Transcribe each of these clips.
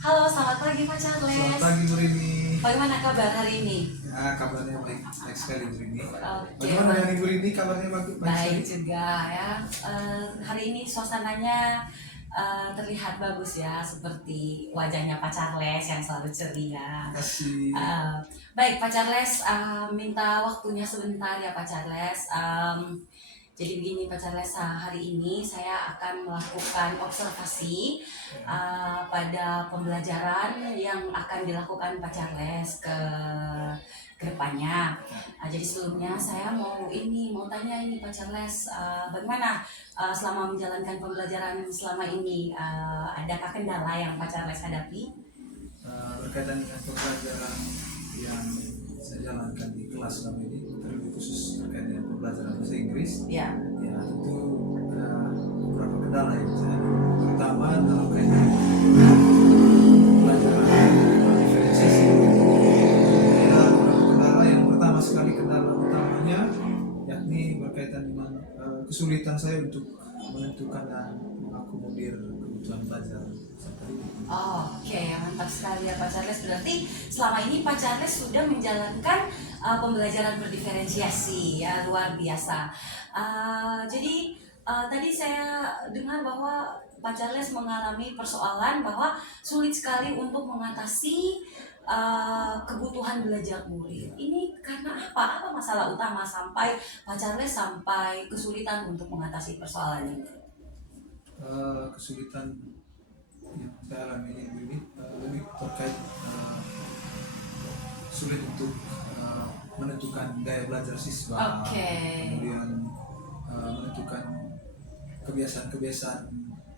Halo, selamat pagi Pak Selamat Charles. pagi Bu Rini. Bagaimana kabar hari ini? Ya, kabarnya baik, baik sekali Bu Rini. Oke, Bagaimana dengan Ibu Rini? Kabarnya baik, baik baik sekali. juga ya. Hari ini suasananya terlihat bagus ya, seperti wajahnya Pak Charles yang selalu ceria. Terima kasih. Baik Pak Charles, minta waktunya sebentar ya Pak Charles. Jadi begini Pak Charles, hari ini saya akan melakukan observasi pada pembelajaran yang akan dilakukan Pak Charles ke depannya. Jadi sebelumnya saya mau tanya ini Pak Charles, bagaimana selama menjalankan pembelajaran selama ini, adakah kendala yang Pak Charles hadapi? Berkaitan dengan pembelajaran yang saya jalankan di kelas selama ini, terlebih khusus terkait dengan pembelajaran bahasa Inggris, Ya. ya tentu ada beberapa kendala yang saya hadapi, terutama dalam kaitan pembelajaran diferensiasi. Ya, beberapa kendala. Yang pertama sekali, kendala utamanya yakni berkaitan dengan kesulitan saya untuk menentukan dan mengakomodir kebutuhan belajar seperti itu. Oke, mantap sekali ya Pak Charles. Berarti selama ini Pak Charles sudah menjalankan pembelajaran berdiferensiasi ya, luar biasa. Jadi tadi saya dengar bahwa Pak Charles mengalami persoalan bahwa sulit sekali untuk mengatasi kebutuhan belajar murid. Ini karena apa? Apa masalah utama sampai Pak Charles sampai kesulitan untuk mengatasi persoalan ini? Kesulitan yang saya alami ini lebih terkait sulit untuk menentukan gaya belajar siswa, kemudian menentukan kebiasaan-kebiasaan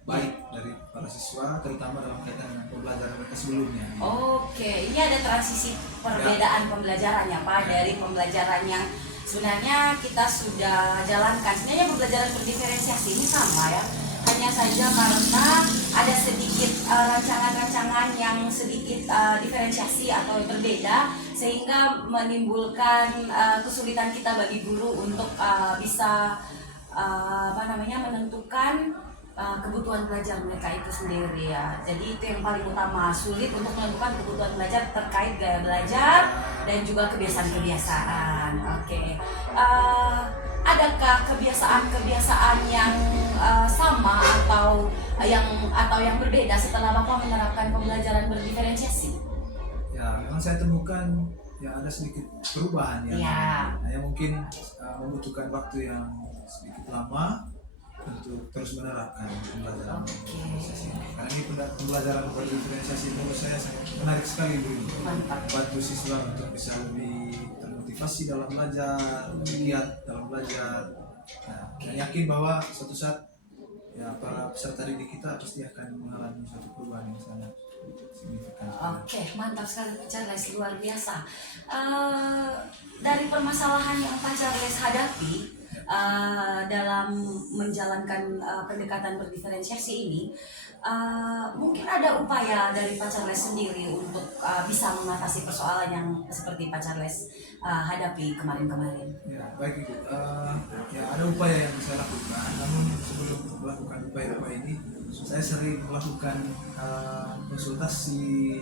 baik dari para siswa, terutama dalam kaitan dengan pembelajaran mereka sebelumnya. Oke, ini ada transisi perbedaan pembelajarannya Pak, dari pembelajaran yang sebenarnya kita sudah jalankan. Sebenarnya pembelajaran berdiferensiasi ini sama ya, hanya saja karena ada sedikit rancangan-rancangan yang sedikit diferensiasi atau berbeda, sehingga menimbulkan kesulitan kita bagi guru untuk bisa menentukan kebutuhan belajar mereka itu sendiri ya. Jadi itu yang paling utama, sulit untuk menentukan kebutuhan belajar terkait gaya belajar dan juga kebiasaan-kebiasaan. Oke. Adakah kebiasaan-kebiasaan yang sama atau yang berbeda setelah Bapak menerapkan pembelajaran berdiferensiasi? Ya, memang saya temukan ya ada sedikit perubahan ya. Nah, yang mungkin membutuhkan waktu yang sedikit lama untuk terus menerapkan pembelajaran berdiferensiasi. Karena ini pembelajaran berdiferensiasi menurut saya sangat menarik sekali Bu. Membantu siswa untuk bisa lebih termotivasi dalam belajar, lebih giat dalam belajar. Nah, dan yakin bahwa suatu saat ya para peserta didik kita pasti akan mengalami suatu perubahan yang sangat signifikan. Oke, mantap sekali Pak Charles, luar biasa. Dari permasalahan yang Pak Charles hadapi dalam menjalankan pendekatan berdiferensiasi ini, mungkin ada upaya dari Pak Charles sendiri untuk bisa mengatasi persoalan yang seperti Pak Charles hadapi kemarin-kemarin. Ya, baik Ibu. Ya ada upaya yang saya lakukan, namun sebelum melakukan upaya-upaya ini, saya sering melakukan konsultasi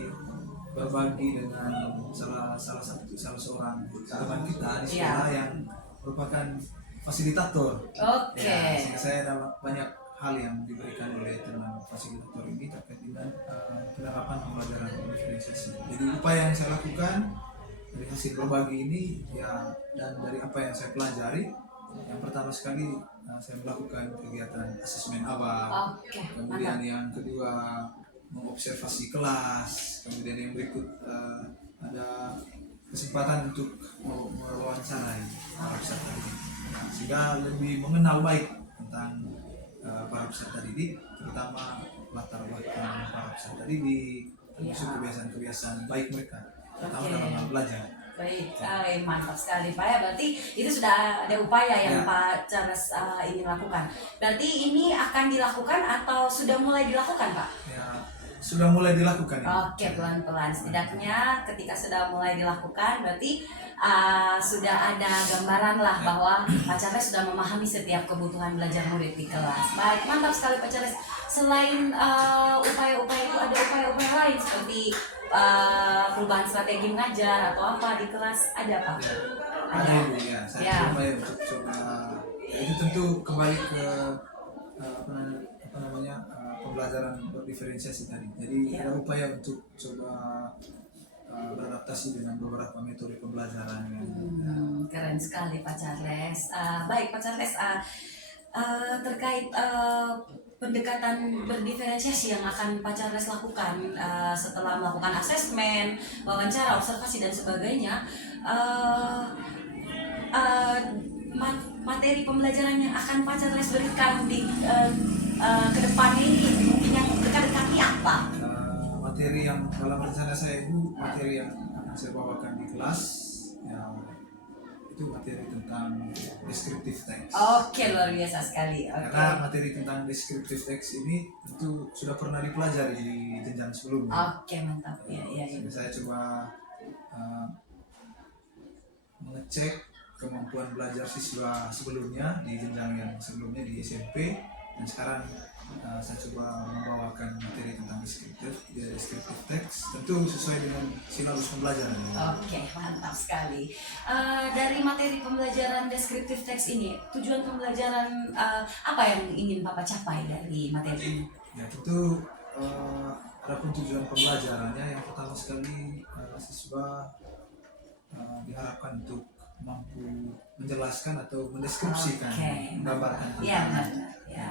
berbagi dengan salah seorang teman kita di sekolah yang merupakan fasilitator. Ya, sehingga saya ada banyak hal yang diberikan oleh teman fasilitator ini terkait dengan penerapan pembelajaran diferensiasi. Jadi upaya yang saya lakukan dari hasil berbagi ini ya, dan dari apa yang saya pelajari, yang pertama sekali saya melakukan kegiatan asesmen awal, kemudian yang kedua mengobservasi kelas, kemudian yang berikut ada kesempatan untuk mewawancarai para peserta didik, sehingga lebih mengenal baik tentang para peserta didik, terutama latar belakang para peserta didik, termasuk kebiasaan-kebiasaan baik mereka, terutama dalam hal belajar. Baik, mantap sekali Pak ya. Berarti itu sudah ada upaya yang Pak Charles ingin lakukan. Berarti ini akan dilakukan atau sudah mulai dilakukan Pak? Ya, sudah mulai dilakukan. Oke, pelan-pelan. Setidaknya ketika sudah mulai dilakukan, berarti sudah ada gambaran lah bahwa Pak Charles sudah memahami setiap kebutuhan belajar murid di kelas. Baik, mantap sekali Pak Charles. Selain upaya-upaya itu, ada upaya-upaya lain seperti perubahan strategi mengajar atau apa di kelas ada Pak? Ya, ada Ibu ya. Saya coba ya untuk coba. Ya, itu tentu kembali ke apa namanya pembelajaran berdiferensiasi tadi. Jadi ada upaya untuk coba beradaptasi dengan beberapa metode pembelajaran. Keren sekali Pak Charles. Baik Pak Charles, terkait pendekatan berdiferensiasi yang akan Pak Charles lakukan setelah melakukan asesmen, wawancara, observasi dan sebagainya, materi pembelajaran yang akan Pak Charles berikan di ke depannya ini mungkin yang dekat-dekat ini apa? Materi yang dalam rencana saya itu materi yang akan saya bawakan di kelas ya, itu materi tentang descriptive text. Oke, luar biasa sekali. Karena materi tentang descriptive text ini itu sudah pernah dipelajari di jenjang sebelumnya. Oke, mantap ya. Jadi saya coba mengecek kemampuan belajar siswa sebelumnya di jenjang yang sebelumnya di SMP, dan sekarang saya coba membawakan materi tentang descriptive text, tentu sesuai dengan silabus pembelajaran. Oke, mantap sekali. Dari materi pembelajaran descriptive text ini, tujuan pembelajaran apa yang ingin Bapak capai dari materi ini? Ya, tentu adapun tujuan pembelajarannya yang pertama sekali siswa diharapkan untuk mampu menjelaskan atau mendeskripsikan, menggambarkan. Iya benar. Ya.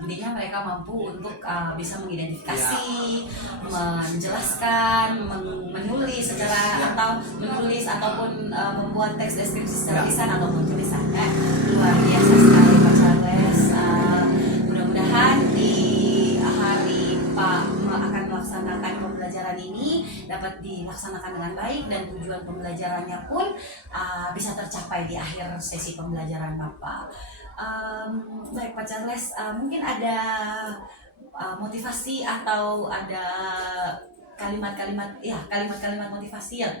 Intinya mereka mampu untuk bisa mengidentifikasi, menjelaskan, menulis secara atau menulis ataupun membuat teks deskripsi secara lisan ataupun tulisan. Luar biasa sekali Pak Charles. Mudah-mudahan di hari Pak akan melaksanakan pembelajaran ini dapat dilaksanakan dengan baik dan tujuan pembelajarannya pun bisa tercapai di akhir sesi pembelajaran Bapak. Baik Pak Charles, mungkin ada motivasi atau ada kalimat-kalimat motivasi yang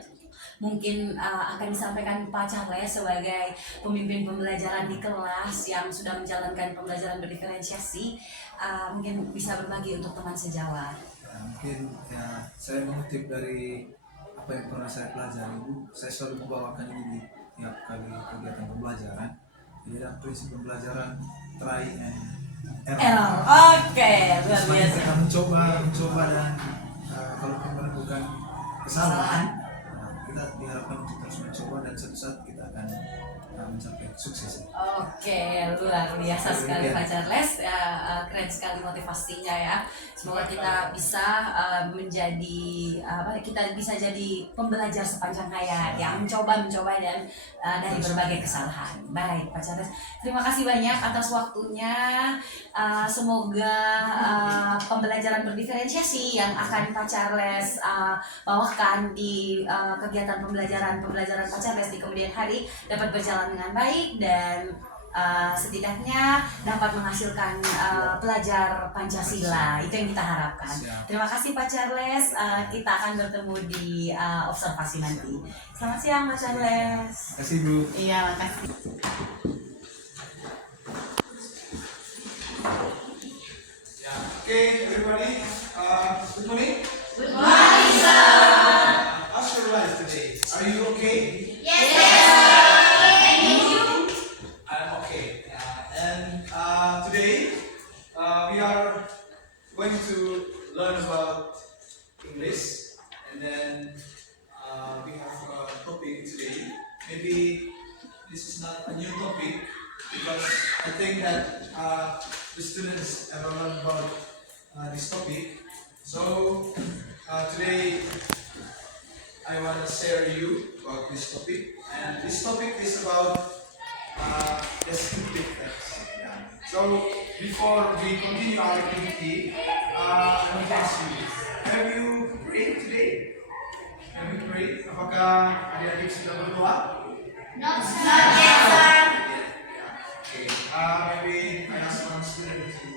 mungkin akan disampaikan Pak Charles sebagai pemimpin pembelajaran di kelas yang sudah menjalankan pembelajaran berdiferensiasi, mungkin bisa berbagi untuk teman sejawat. Mungkin ya saya mengutip dari apa yang pernah saya pelajari Bu, saya selalu membawakan ini di tiap kali kegiatan pembelajaran. Jadi dalam prinsip pembelajaran try and error. Oke, luar biasa. Kita mencoba dan kalau menemukan kesalahan, kita diharapkan untuk terus mencoba dan suatu saat kita akan mencapai sukses. Oke, luar biasa sekali Pak Charles. Keren sekali motivasinya ya. Semoga kita bisa kita bisa jadi pembelajar sepanjang hayat yang mencoba dan dari berbagai kesalahan. Baik Pak Charles, terima kasih banyak atas waktunya. Semoga pembelajaran berdiferensiasi yang akan Pak Charles bawakan di kegiatan pembelajaran Pak Charles di kemudian hari dapat berjalan dengan baik dan setidaknya dapat menghasilkan pelajar Pancasila. Itu yang kita harapkan. Terima kasih Pak Charles. Kita akan bertemu di observasi nanti. Selamat siang Pak Charles. Terima kasih Bu. Iya, makasih. Okay, everybody. Good morning. Good morning, sir. How's your life today? Are you okay? Yes, sir. I'm okay. And today we are going to learn about English, and then we have a topic today. Maybe this is not a new topic because I think that the students have learned about this topic. So today I want to share you about this topic, and this topic is about descriptive text. Yeah. So before we continue our activity, I want to ask you, have you prayed today? Have you prayed? Apakah adik-adik sudah berdoa? Not yet, sir. Okay. Maybe I ask one student to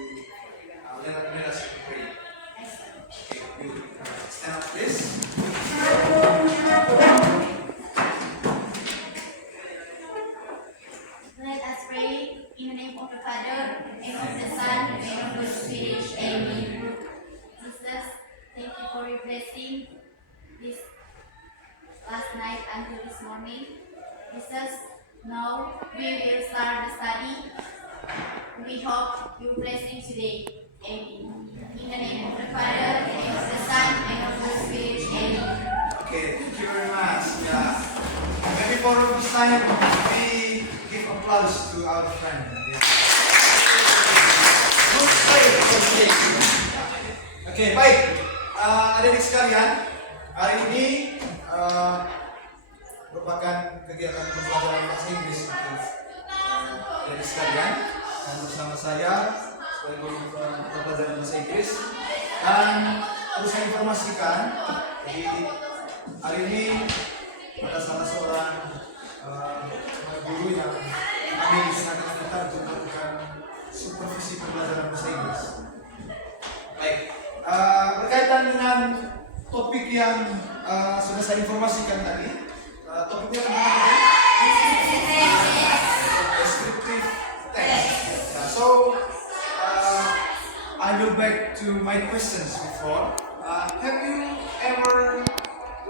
let us pray. Okay. You stand up, please. Let us pray in the name of the Father, and of the Son, and of the Spirit. Amen. Jesus, thank you for your blessing this last night until this morning. Jesus, now we will start the study. We hope your blessing today. Amen. In the name of the Father, and of the Son, and of the Spirit. Amen. Okay, thank you very much. Yeah. Maybe for this time we give applause to our friend. Yeah. Oke, baik. Adik-adik sekalian, hari ini merupakan kegiatan pembelajaran bahasa Inggris untuk adik-adik sekalian. Dan bersama saya sebagai guru pembelajaran bahasa Inggris. Dan harus saya informasikan, jadi hari ini ada salah seorang guru yang kami dikenakan kita untuk melakukan supervisi pembelajaran bahasa Inggris. Baik, berkaitan dengan topik yang sudah saya informasikan tadi, topiknya tentang apa? Descriptive text. Yeah, so I will back to my questions before. Have you ever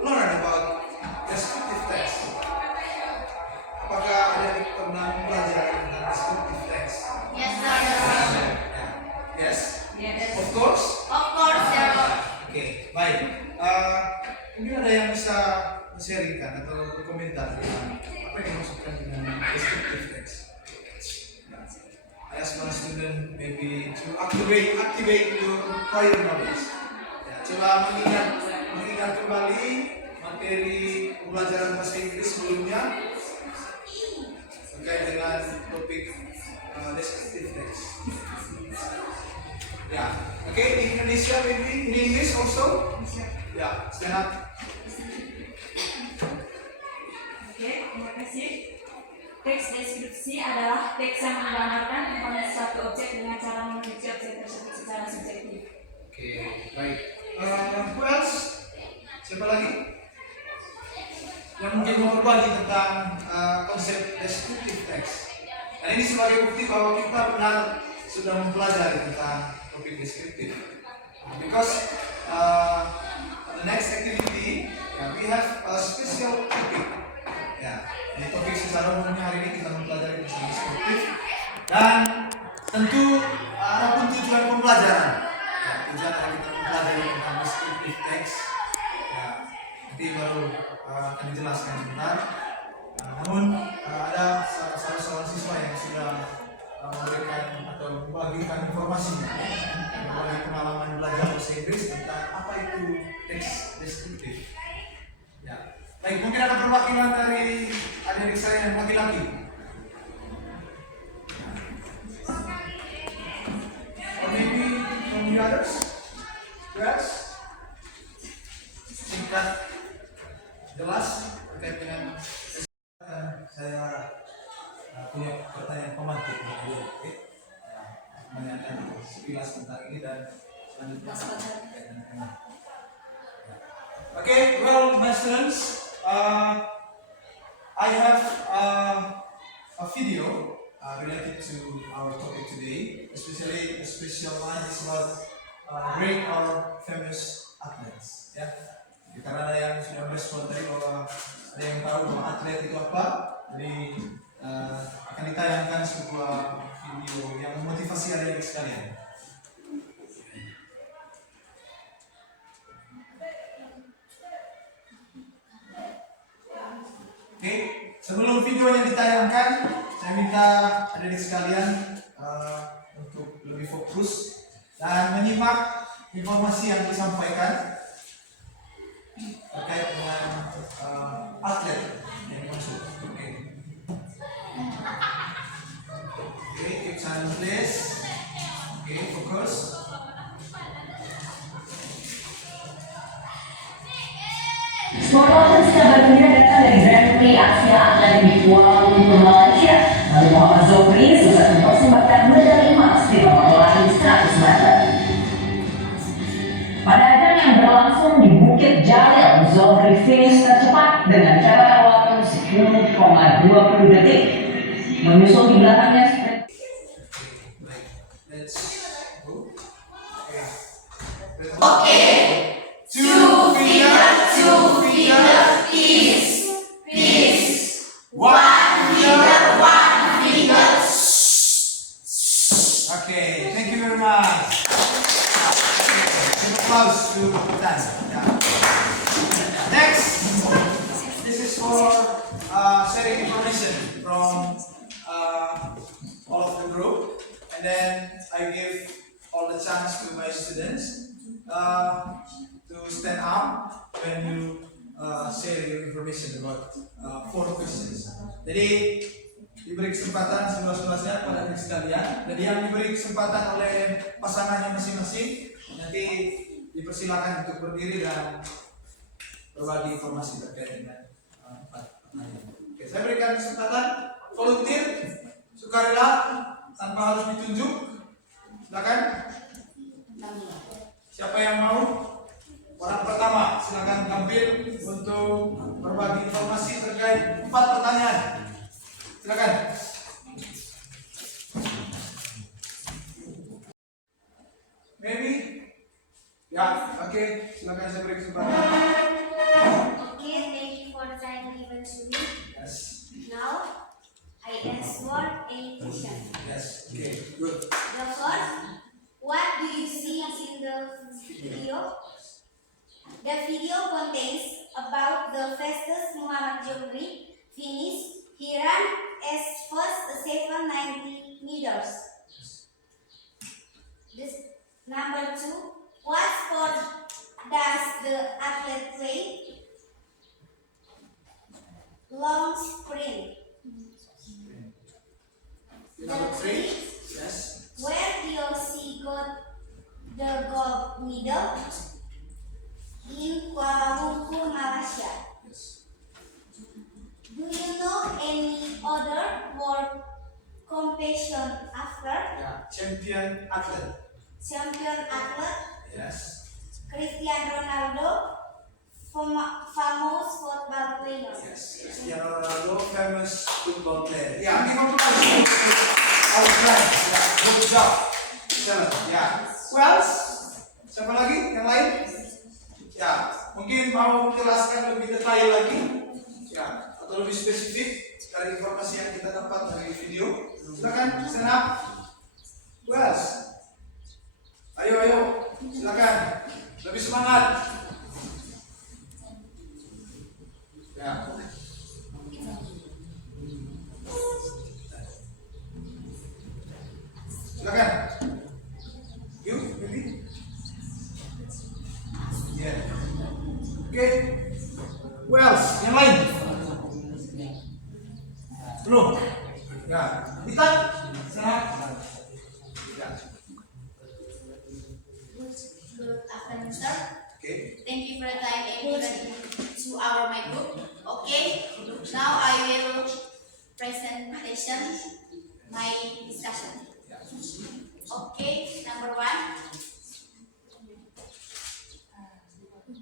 learned about descriptive text? Apakah ada pernah belajar tentang descriptive text? Yes, sir. Yes. Yes. Of course. Of course, sir. Oke, baik. Mungkin ada yang bisa sharingkan atau berkomentar tentang apa yang dimaksudkan dengan descriptive text. I ask my student maybe to activate your prior knowledge. Ya, coba mengingat kembali materi pembelajaran bahasa Inggris sebelumnya terkait dengan topik descriptive text. Ya, oke, in Indonesia maybe in English also. Ya, stand up. Oke, terima kasih. Teks deskripsi adalah teks yang menggambarkan informasi suatu objek dengan cara mendeteksi objek tersebut secara subjektif. Oke, baik. Who else? Siapa lagi? Yang mungkin mau berbagi tentang konsep descriptive text. Dan ini sebagai bukti bahwa kita benar sudah mempelajari tentang topik deskriptif. Because the next activity, we have a special topic. Ya, di topik secara umumnya hari ini kita mempelajari tentang deskriptif dan tentu apapun tujuan pembelajaran. Ya, tujuan adalah kita mempelajari tentang deskriptif text. Ya, nanti baru akan dijelaskan sebentar. Namun ada salah seorang siswa yang sudah memberikan atau membagikan informasinya, membagi pengalaman belajar bahasa Inggris tentang apa itu teks deskriptif. Ya, baik, mungkin ada perwakilan dari adik-adik saya yang laki-laki. Or maybe from the others? Yes? Singkat, jelas terkait dengan saya punya pertanyaan pemantik untuk kalian, oke? Menanyakan sekilas tentang ini dan selanjutnya terkait dengan ini. Okay, well, my students, I have a video related to our topic today, especially a special line is about great or famous athletes. Ya, karena ada yang sudah merespon tadi bahwa ada yang tahu bahwa atlet itu apa, jadi akan ditayangkan sebuah video yang memotivasi adik-adik sekalian. Oke, sebelum videonya ditayangkan, saya minta adik-adik sekalian untuk lebih fokus dan menyimak informasi yang disampaikan terkait dengan atlet yang dimaksud. Oke, keep silent please. Oke, fokus. Sport kabar gembira datang dari Grand Prix Asia Atletik di Kuala Lumpur, Malaysia. Lalu Muhammad Zofri sukses mempersembahkan medali emas di nomor lari 100 meter. Pada ajang yang berlangsung di Bukit Jalil, Zofri finish tercepat dengan catatan waktu 10,20 detik. Menyusul di belakangnya Okay. 2 dance. Yeah. Next, this is for sharing information from all of the group, and then I give all the chance to my students to stand up when you share your information about 4 questions. Jadi diberi kesempatan seluas-luasnya kepada adik sekalian. Jadi yang diberi kesempatan oleh pasangannya masing-masing nanti dipersilakan untuk berdiri dan berbagi informasi terkait dengan 4 pertanyaan. Oke, saya berikan kesempatan volunteer sukarela tanpa harus ditunjuk. Silakan. Siapa yang mau? Orang pertama silakan tampil untuk berbagi informasi terkait 4 pertanyaan. Silakan. Maybe? Ya, oke. Silakan saya beri kesempatan. Okay, thank you for the time given to me. Yes. Now, I answer a question. Yes. Okay. Good. The first, what do you see in the video? The video contains about the fastest Muhammad Jumri finish. He ran as first 790 meters. This number 2, what sport does the athlete play? Long sprint. Number 3. Yes. Where DOC got the gold medal? In Kuala Lumpur, Malaysia. Yes. Do you know any other world competition after Ya, champion atlet. champion athlete Yes. Cristiano Ronaldo, famous football player? Yes. Cristiano Ronaldo, famous football player. Ya, give up applause. Our friend. Ya, good job. 7. Ya. Well, siapa lagi? Yang lain? Ya, mungkin mau menjelaskan lebih detail lagi, ya, atau lebih spesifik dari informasi yang kita dapat dari video. Silakan stand up. Wells, ayo, silakan, lebih semangat. Ya. Silakan. You, maybe. Ya. Oke. Wells, yang lain? Belum. Ya. Kita sana. Ya. Good afternoon, sir. Oke. Thank you for the time and given to my group. Okay, now I will presentation my discussion. Ya. Okay, number 1.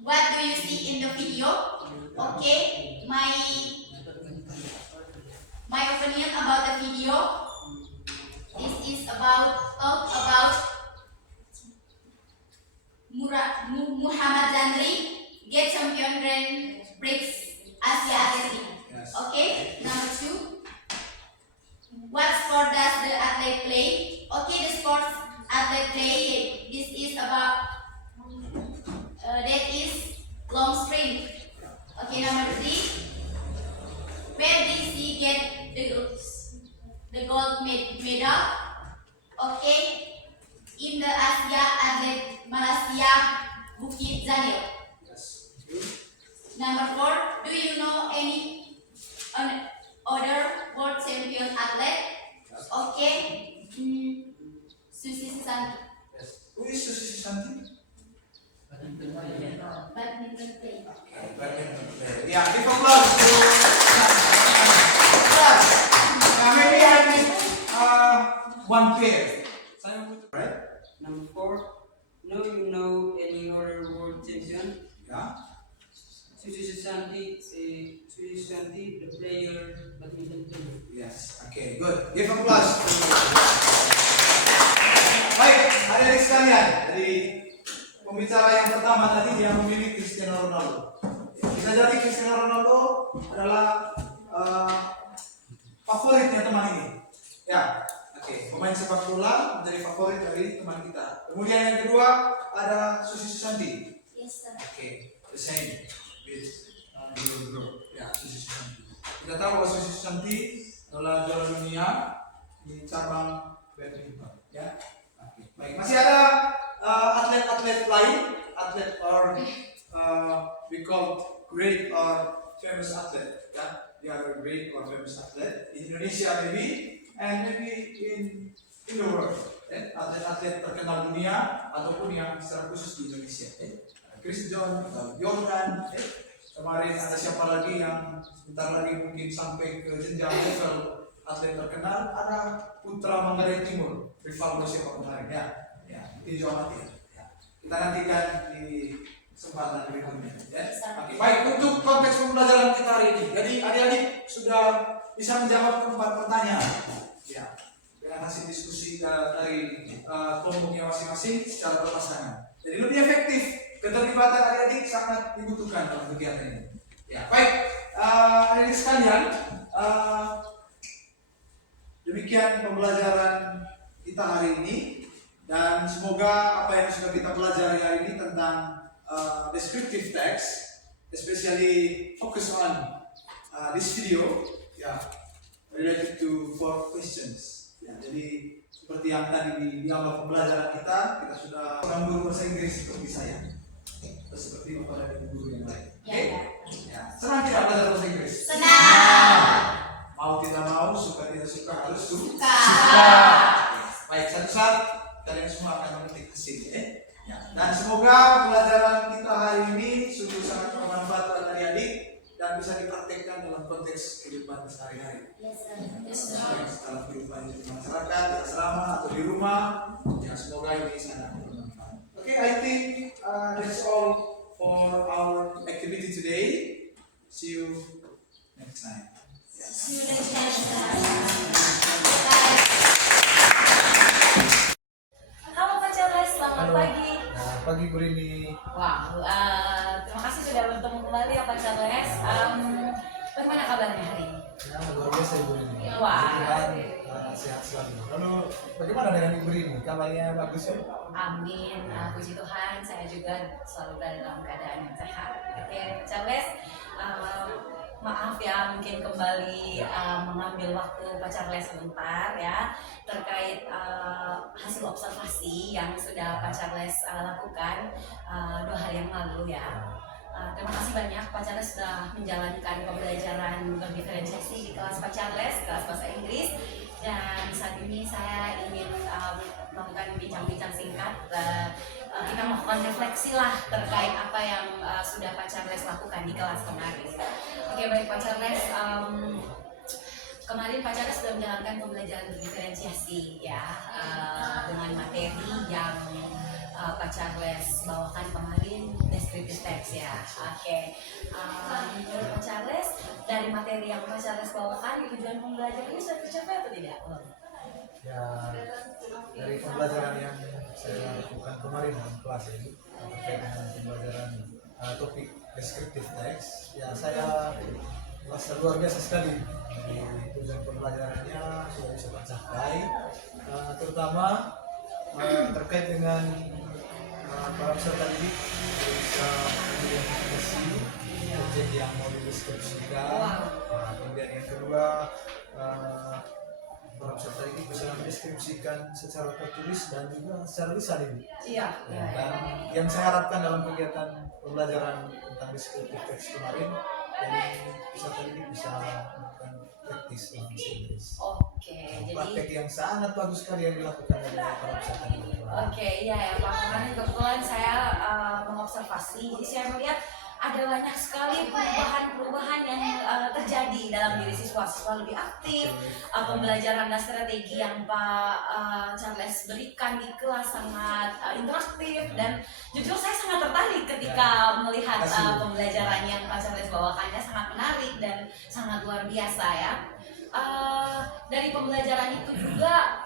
What do you see in the video? Okay, my opinion about the video. This is talk about Muhammad Jumri get champion Grand Prix Asia Athletic. Yes. Okay, number 2. What sport does the athlete play? Okay, the sports athlete play. This is about that is long sprint. Okay, number 3. Where did he get the gold medal? Okay, in the Asia Athlete Malaysia Bukit Zanil. Yes. Number 4. Do you know any other world champion athlete? Okay, Susi Susanti. Yes. Who is Susi Susanti? Badminton player. Yeah, give applause to applause. Now maybe I need one pair. Right? Number 4, you know any other world champion? Yeah. Susi Susanti, the player, badminton player. Yes. Okay, good. Give applause to. Baik, adik-adik sekalian, dari pembicara yang pertama tadi dia memilih Cristiano Ronaldo. Bisa jadi Cristiano Ronaldo adalah favoritnya teman ini. Ya, oke. Pemain sepak bola menjadi favorit dari teman kita. Kemudian yang kedua ada Susi Susanti. Yes, sir. Okay, the same with your group. Ya, Susi Susanti. Kita tahu bahwa Susi Susanti adalah juara dunia di cabang badminton. Ya, oke. Baik, masih ada atlet-atlet lain, atlet or we call great or famous atlet. Ya, they are great or famous atlet in Indonesia maybe, and maybe in the world. Atlet-atlet terkenal dunia ataupun yang secara khusus di Indonesia. Chris John, Jordan, kemarin ada siapa lagi yang sebentar lagi mungkin sampai ke jenjang level atlet terkenal, ada Putra Manggarai Timur, rival siapa kemarin ya, itu amati ya. Kita nantikan di kesempatan berikutnya ya. Oke, baik, untuk konteks pembelajaran kita hari ini, jadi adik-adik sudah bisa menjawab 4 pertanyaan ya, dengan hasil diskusi dari kelompoknya masing-masing secara berpasangan. Jadi lebih efektif, keterlibatan adik-adik sangat dibutuhkan dalam kegiatan ini. Ya, baik, adik-adik sekalian, demikian pembelajaran kita hari ini, dan semoga apa yang sudah kita pelajari hari ini tentang descriptive text, especially focus on this video, ya, related to 4 questions. Ya, jadi seperti yang tadi di awal pembelajaran kita sudah orang guru bahasa Inggris seperti saya, seperti beberapa guru yang lain. Oke? Ya. Senang tidak belajar bahasa Inggris? Senang. Mau tidak mau, suka tidak suka harus Suka. Baik, satu saat kalian semua akan memetik hasilnya. Ya. Dan semoga pelajaran kita hari ini sungguh sangat bermanfaat bagi adik-adik dan bisa dipraktekkan dalam konteks kehidupan sehari-hari. Yes, Dalam kehidupan di masyarakat, di asrama atau di rumah, ya semoga ini sangat bermanfaat. Okay, I think that's all for our activity today. See you next time. See you next time. Halo Pak Charles, selamat Halo. pagi. Nah, pagi Bu Rini. Wah, terima kasih sudah bertemu kembali ya Pak Charles. Bagaimana kabarnya hari ini? Ya, luar biasa Ibu Rini. Wah. Mudah-mudahan sehat selalu. Lalu bagaimana dengan Ibu Rini? Kabarnya bagus ya? Amin, puji Tuhan, saya juga selalu berada dalam keadaan yang sehat. Oke, Pak Charles, maaf ya mungkin kembali mengambil waktu Pak Charles sebentar ya terkait hasil observasi yang sudah Pak Charles lakukan 2 hari yang lalu ya. Terima kasih banyak Pak Charles sudah menjalankan pembelajaran berdiferensiasi di kelas Pak Charles, kelas bahasa Inggris. Dan saat ini saya ingin melakukan bincang-bincang singkat. Kita melakukan refleksi lah terkait apa yang sudah Pak Charles lakukan di kelas kemarin. Oke, baik Pak Charles. Kemarin Pak Charles sudah menjalankan pembelajaran berdiferensiasi ya, dengan materi yang Pak Charles bawakan kemarin, descriptive text ya. Oke. Menurut Pak Charles, dari materi yang Pak Charles bawakan, tujuan pembelajaran ini sudah tercapai atau tidak? Ya, dari pembelajaran yang saya lakukan kemarin dalam kelas ini terkait dengan pembelajaran topik descriptive text, ya saya merasa luar biasa sekali. Jadi tujuan pembelajarannya sudah bisa tercapai, terutama terkait dengan para peserta didik bisa mengidentifikasi objek yang mau dideskripsikan. Kemudian yang kedua, para peserta didik bisa mendeskripsikan secara tertulis dan juga secara lisan ini. Iya. Dan yang saya harapkan dalam kegiatan pembelajaran tentang descriptive text kemarin, jadi peserta didik bisa melakukan praktis dalam bahasa Inggris. Oke, jadi Praktek yang sangat bagus sekali yang dilakukan oleh para peserta didik. oke, iya ya Pak. Kemarin kebetulan saya mengobservasi, jadi saya melihat ada banyak sekali perubahan-perubahan yang terjadi dalam diri siswa. Siswa lebih aktif, pembelajaran dan strategi yang Pak Charles berikan di kelas sangat interaktif, dan jujur saya sangat tertarik ketika melihat pembelajaran yang Pak Charles bawakannya sangat menarik dan sangat luar biasa ya. Dari pembelajaran itu juga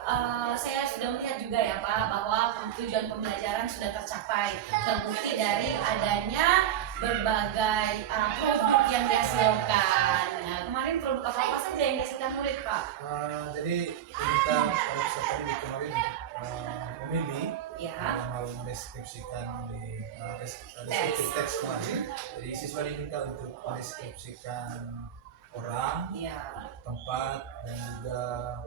saya sudah melihat juga ya Pak bahwa tujuan pembelajaran sudah tercapai, terbukti dari adanya berbagai produk yang dihasilkan. Nah, kemarin produk apa saja yang dihasilkan murid Pak? Jadi kita para peserta didik kemarin memilih Ya. dalam hal mendeskripsikan di deskriptif teks kemarin. Jadi siswa diminta untuk mendeskripsikan orang, Iya. tempat, dan juga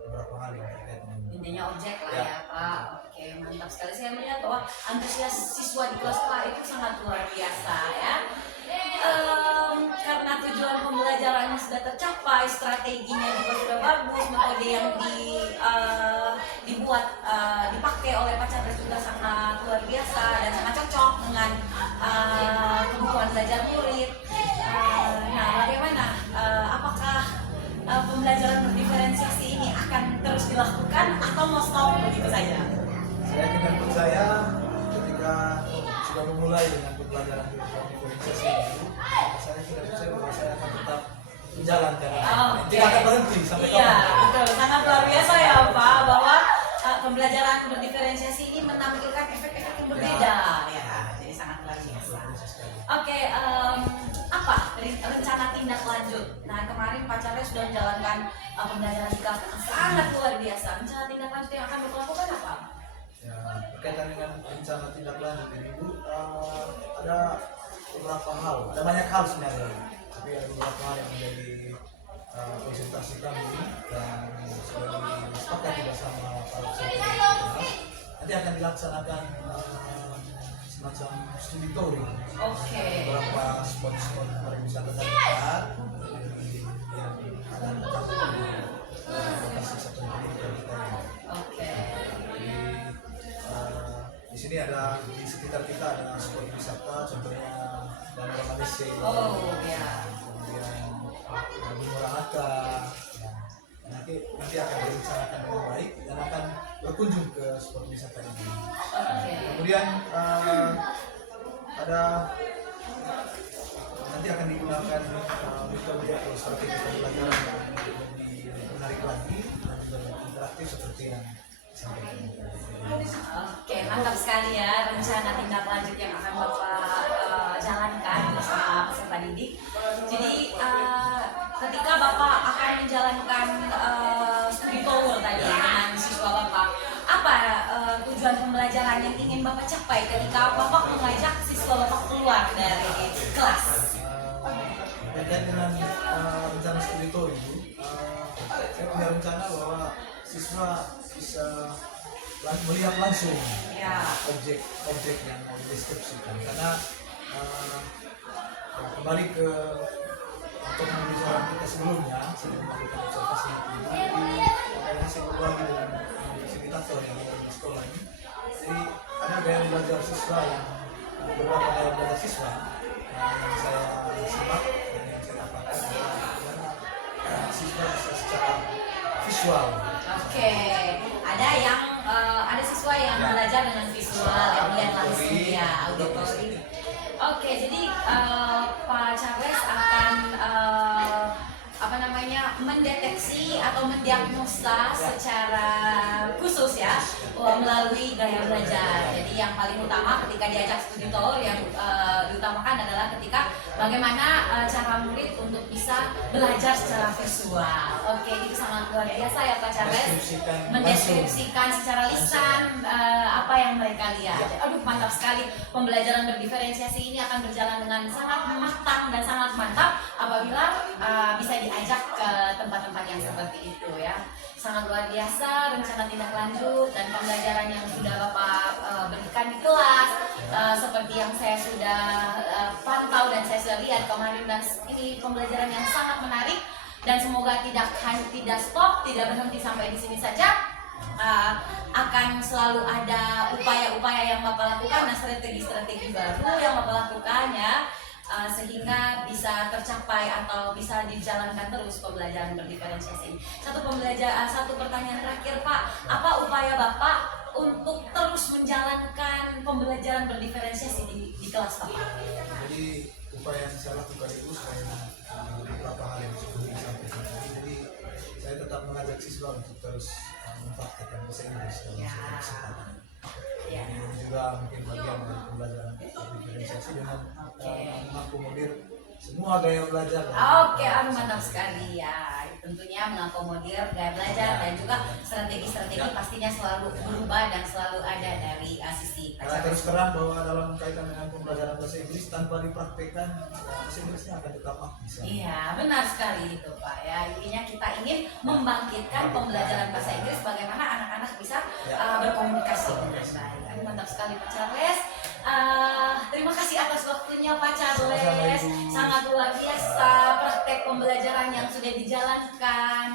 beberapa hal yang terkait dengan Intinya objek lah Ya. ya Pak. Oke, mantap sekali. Saya melihat bahwa antusias siswa di kelas Pak itu sangat luar biasa ya. Karena tujuan pembelajarannya sudah tercapai, strateginya juga sudah bagus, metode yang dipakai oleh Pak Chandra juga sangat luar biasa dan sangat cocok dengan kebutuhan belajar murid. Nah, bagaimana? Apakah pembelajaran berdiferensiasi ini akan terus dilakukan atau mau stop begitu saja? Saya yakin dan percaya ketika sudah memulai dengan pembelajaran diferensiasi itu, saya sudah percaya bahwa saya akan tetap menjalankan. Tidak akan berhenti sampai Iya, kapan. betul. Sangat luar biasa ya Pak, bahwa pembelajaran berdiferensiasi ini menampilkan efek-efek yang berbeda. Ya, jadi sangat luar biasa. Oke, apa rencana tindak lanjut? Nah, kemarin Pak Chandra sudah menjalankan pembelajaran di kelas yang sangat luar biasa. Rencana tindak lanjut yang akan dilakukan apa? Ya, berkaitan dengan rencana tindak lanjut ini Bu, ada beberapa hal, ada banyak hal sebenarnya, tapi ada beberapa hal yang menjadi konsentrasi kami dan sudah disepakati bersama para peserta. Nanti akan dilaksanakan semacam studi touring. Oke. Beberapa spot-spot pariwisata terdekat yang akan tercapai di lokasi satu kita. Oke. Jadi di sini ada, di sekitar kita ada spot wisata, contohnya Danau Malaysia, Oh, ya. kemudian Gunung Rangaka. Ya. Nanti akan direncanakan dengan baik dan akan berkunjung ke spot wisata ini. Oke. Kemudian ada nanti akan digunakan metode atau strategi pembelajaran yang lebih menarik lagi dan juga lebih interaktif seperti yang disampaikan. Oke, mantap sekali ya rencana tindak lanjut yang akan Bapak jalankan bersama peserta didik. Jadi ketika Bapak akan menjalankan studi tour tadi dengan siswa Bapak, apa tujuan pembelajaran yang ingin Bapak capai ketika Bapak mengajak siswa Bapak keluar dari kelas? Terkait dengan rencana studi tour itu, saya punya rencana bahwa siswa bisa melihat langsung objek yang mau dideskripsikan, karena kembali ke untuk pembicaraan kita sebelumnya sebelum melakukan observasi itu, jadi dari hasil berbagi dengan fasilitator yang ada di sekolah ini, jadi ada gaya belajar siswa yang beberapa gaya belajar siswa yang saya simak dan yang saya dapatkan adalah siswa bisa secara visual. Oke, ada siswa yang belajar dengan visual, yang lihat langsung ya, auditori. Oke, jadi Pak Charles akan mendeteksi atau mendiagnosa secara khusus ya melalui gaya belajar. Jadi yang paling utama ketika diajak studi tour yang diutamakan adalah ketika bagaimana cara murid untuk bisa belajar secara visual. Oke, itu sangat luar biasa ya Pak Charles, mendeskripsikan secara lisan apa yang mereka lihat. Aduh, mantap sekali. Pembelajaran berdiferensiasi ini akan berjalan dengan sangat matang dan sangat mantap apabila bisa diajak ke tempat-tempat yang seperti itu ya. Sangat luar biasa rencana tindak lanjut dan pembelajaran yang sudah Bapak berikan di kelas, seperti yang saya sudah pantau dan saya sudah lihat kemarin, dan ini pembelajaran yang sangat menarik dan semoga tidak stop, tidak berhenti sampai di sini saja. Akan selalu ada upaya-upaya yang Bapak lakukan dan strategi-strategi baru yang Bapak lakukan ya, sehingga bisa tercapai atau bisa dijalankan terus pembelajaran berdiferensiasi. Satu pertanyaan terakhir Pak, apa upaya Bapak untuk terus menjalankan pembelajaran berdiferensiasi di kelas Bapak? Jadi upaya yang saya lakukan itu supaya beberapa hal yang sudah disampaikan tadi. Jadi saya tetap mengajak siswa untuk terus mempraktikkan bahasa Inggris dalam kesempatan. Ini juga mungkin bagian dari pembelajaran diferensiasi dengan mengakomodir semua gaya belajar. Oke, mantap sekali ya. Itu tentunya mengakomodir gaya belajar dan juga strategi-strategi pastinya selalu berubah dan selalu ada dari sisi Karena terus terang bahwa dalam kaitan dengan pembelajaran bahasa Inggris tanpa dipraktekkan bahasa Inggrisnya akan tetap bisa. Iya, benar sekali itu Pak ya. Intinya kita ingin membangkitkan pembelajaran bahasa Inggris bagaimana anak-anak bisa berkomunikasi dengan baik. Aduh, mantap sekali Pak Charles. Terima kasih atas waktunya Pak Charles. Sama-sama, Ibu. Sangat luar biasa praktek pembelajaran yang sudah dijalankan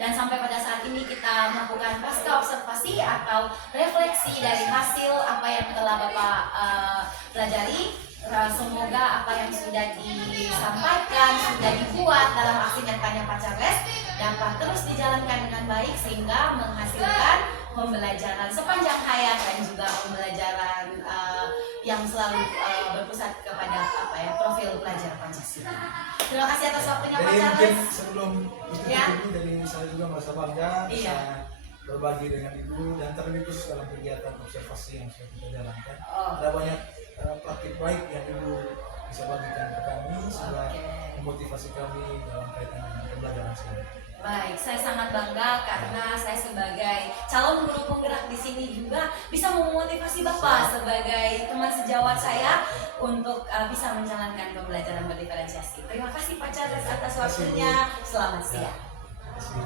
dan sampai pada saat ini kita melakukan pasca observasi atau refleksi dari hasil apa yang telah Bapak pelajari. Semoga apa yang sudah disampaikan, sudah dibuat dalam aksi nyatanya Pak Charles dapat terus dijalankan dengan baik sehingga menghasilkan pembelajaran sepanjang hayat dan juga pembelajaran yang selalu berpusat kepada profil pelajar Pancasila. Terima kasih atas waktunya Pak Jadi mungkin Charles. sebelum itu Ya. ditutupi, jadi saya juga merasa bangga bisa Iya. berbagi dengan Ibu dan terlebih khusus dalam kegiatan observasi yang sudah kita jalankan. Oh. Ada banyak praktik baik yang Ibu bisa bagikan ke kami sehingga Oke. memotivasi kami dalam kaitan dengan pembelajaran sini. Baik, saya sangat bangga karena saya sebagai calon guru penggerak di sini juga bisa memotivasi Bapak sebagai teman sejawat saya untuk bisa menjalankan pembelajaran berdiferensiasi. Terima kasih Pak Charles atas waktunya. Selamat siang. Terima kasih.